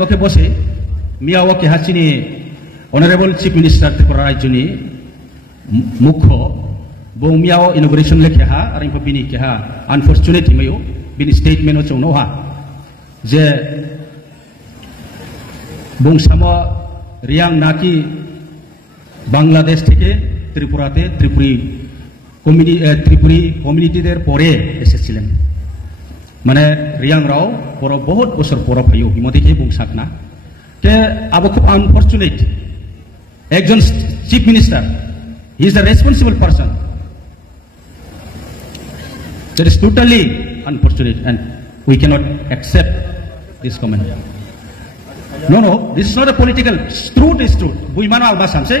मुखे बसे मियाओ के हाचिनी ऑनरेबल चीफ मिनिस्टर त्रिपुरा राज्यनि मुख्य बो मियाओ इनॉग्रेशन लेखे हा और इनको बिनी के हा अनफॉर्चुनेट हिमयो बिनी स्टेटमेंट चौनो हा जे बुंसामो रियांग नाकी बांग्लादेश থেকে ত্রিপুরাতে ত্রিপুরি কমিউনিটি দের পরে এসেছিলেন মানে রিয়াং রাও পর বহুত বছর পর ফাইও হিমতিকে বুংসাকনা কে আবো খুব আনফরচুনেট একজন chief minister he is the responsible person that is totally unfortunate and we cannot accept this comment No, this is not a political. Truth is truth. Buimano alba samse.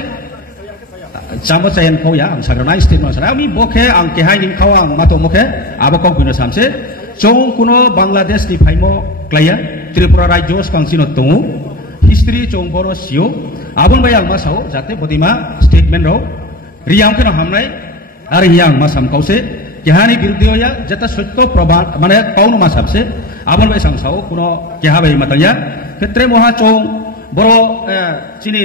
Samo sayan kau ya, ang saranai statement sana. Ami bokhe ang kehai ning kau ang mato mokhe. Abakau kuno samse. Chong kuno Bangladesh ni phaimo klaya. Tripura Rajyo kangsino tungu. History chong boro sio. Abon bayal masau. Jate bodima statement ro. Riyang kena hamrai. Ari yang masam kau se. Kehani birudio ya. Jata sotto proban. Mana kau no masam se. Abon bay samsau kuno kehabai matanya. Ketre moha chong boro sini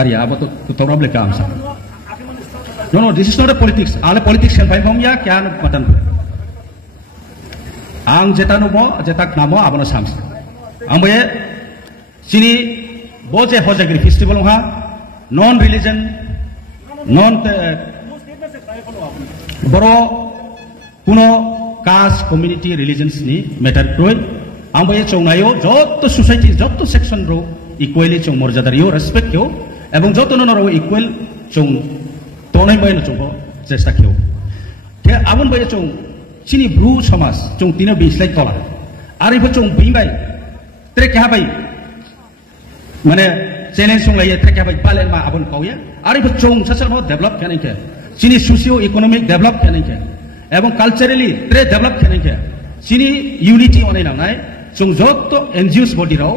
Arya apa tu torab leka amsa. No, this is not a politics. Ale politics yang paling ya kya matan. Ang jetanu mo jetak namo abono samsa. Amboye sini boje hojagri festival moha non religion non boro kuno caste community religions ni matter kroi. Amboye chong nayo joto society joto section ro equally chong morjadario respect yo এবং যত narrow equal চং তনাই বাইন চং চেষ্টা খেও কে আবন by চং চিনি Bru সমাজ চং তিনো বিসলাই তলা আর ইফ চং বিবাই ত্রে কে হাবাই মানে চ্যালেঞ্জ চং লাইয়ে ত্রে কে হাবাই পালেন মা আবন কাউয়া আর ইফ চং সোশ্যাল মো ডেভেলপ কেন কে চিনি সোশিও ইকোনমিক ডেভেলপ কেন কে এবং কালচারালি ত্রে ডেভেলপ কেন কে চিনি ইউনিটি অনাই নামনাই চং যত এনজিওস বডি রাও